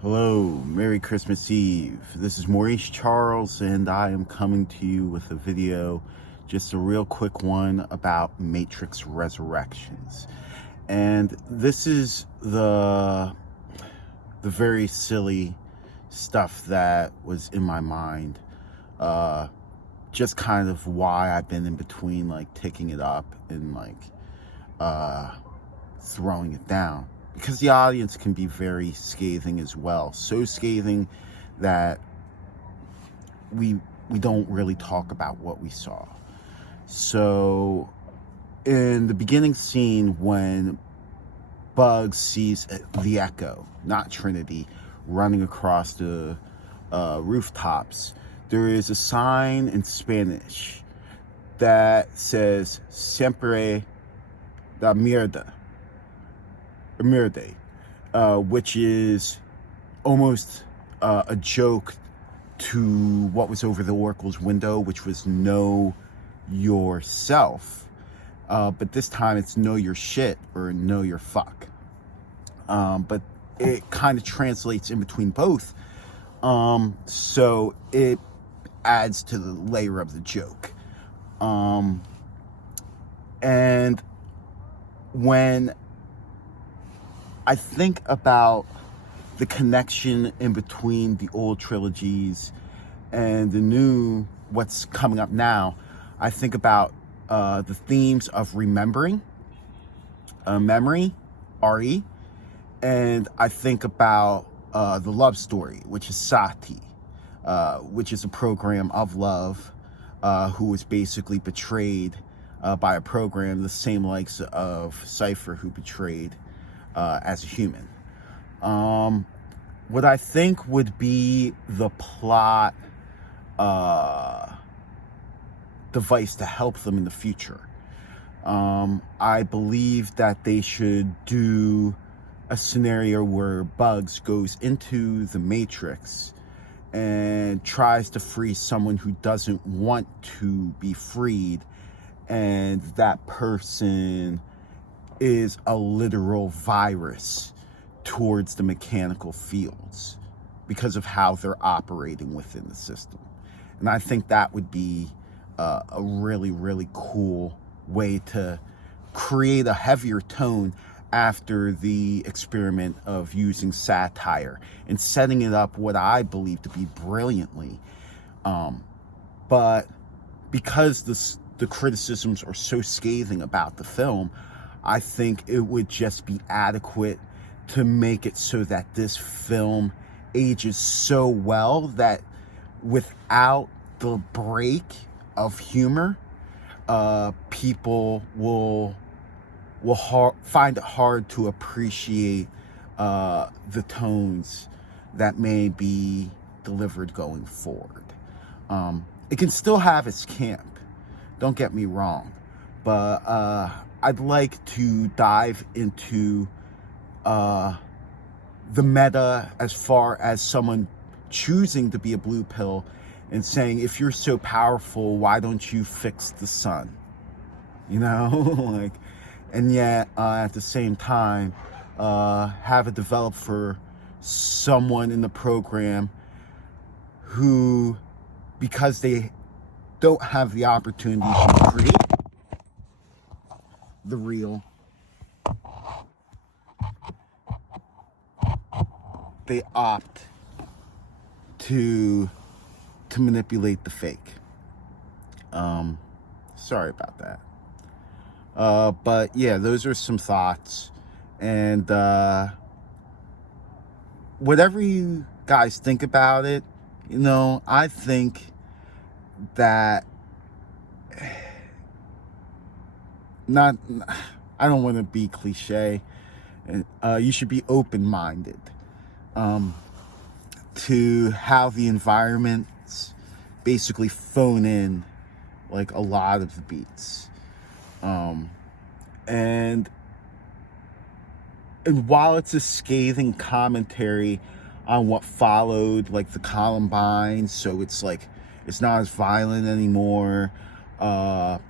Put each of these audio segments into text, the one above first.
Hello, Merry Christmas Eve. This is Maurice Charles, and I am coming to you with a video, just a real quick one about Matrix Resurrections. And this is the very silly stuff that was in my mind. Just kind of why I've been in between, like, taking it up and throwing it down, because the audience can be very scathing as well, so scathing that we don't really talk about what we saw. So in the beginning scene, when Bugs sees the Echo, not Trinity, running across the rooftops, there is a sign in Spanish that says "Siempre la mierda," which is almost a joke to what was over the Oracle's window, which was "Know yourself." But this time it's "Know your shit" or "Know your fuck." But it kind of translates in between both. So it adds to the layer of the joke. And when I think about the connection in between the old trilogies and the new, what's coming up now, I think about the themes of remembering, memory, RE, and I think about the love story, which is Sati, which is a program of love, who was basically betrayed by a program, the same likes of Cypher, who betrayed as a human. What I think would be the plot device to help them in the future. I believe that they should do a scenario where Bugs goes into the Matrix and tries to free someone who doesn't want to be freed, and that person is a literal virus towards the mechanical fields because of how they're operating within the system. And I think that would be a really, really cool way to create a heavier tone after the experiment of using satire and setting it up what I believe to be brilliantly. But because the criticisms are so scathing about the film, I think it would just be adequate to make it so that this film ages so well that without the break of humor, people will find it hard to appreciate the tones that may be delivered going forward. It can still have its camp, don't get me wrong, but I'd like to dive into the meta as far as someone choosing to be a blue pill and saying, if you're so powerful, why don't you fix the sun? You know, and yet at the same time, have it develop for someone in the program who, because they don't have the opportunity to create the real, they opt to manipulate the fake. Sorry about that. But yeah, those are some thoughts. And whatever you guys think about it, I think that I don't want to be cliche. You should be open-minded to how the environments basically phone in like a lot of the beats. And while it's a scathing commentary on what followed, like the Columbine, so it's like it's not as violent anymore, and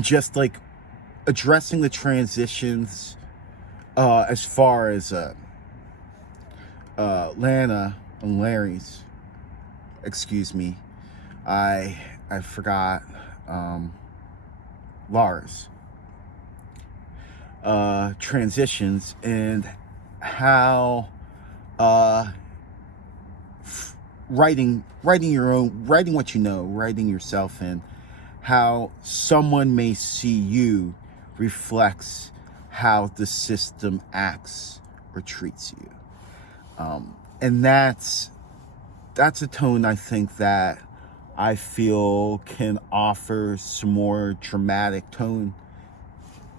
just like addressing the transitions as far as Lana and Larry's, excuse me, I forgot, Lars, transitions, and how writing what you know, writing yourself in, how someone may see you reflects how the system acts or treats you. And that's a tone I think that I feel can offer some more dramatic tone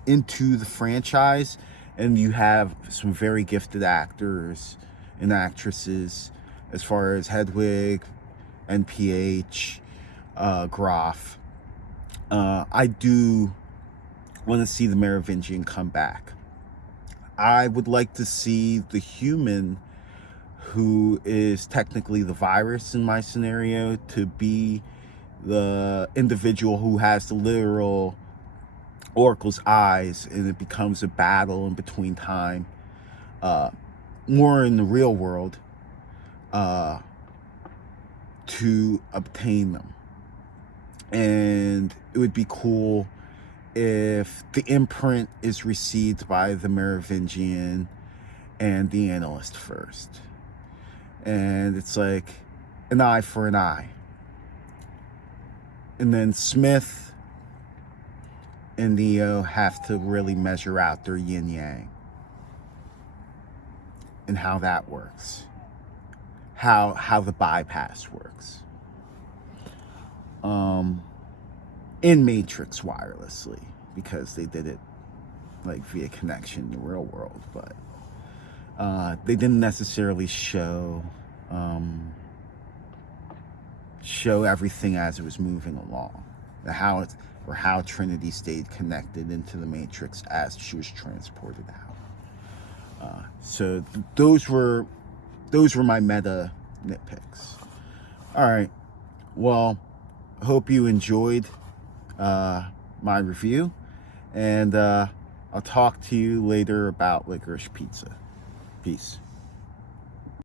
into the franchise. And you have some very gifted actors and actresses, as far as Hedwig, NPH, Groff. I do want to see the Merovingian come back. I would like to see the human, who is technically the virus in my scenario, to be the individual who has the literal Oracle's eyes, and it becomes a battle in between time, more in the real world, to obtain them. And it would be cool if the imprint is received by the Merovingian and the analyst first. And it's like an eye for an eye. And then Smith and Neo have to really measure out their yin-yang. And how that works. How the bypass works. In Matrix wirelessly, because they did it like via connection in the real world, but they didn't necessarily show everything as it was moving along, how Trinity stayed connected into the Matrix as she was transported out. So those were my meta nitpicks. All right, well, hope you enjoyed my review, and I'll talk to you later about Licorice Pizza. Peace.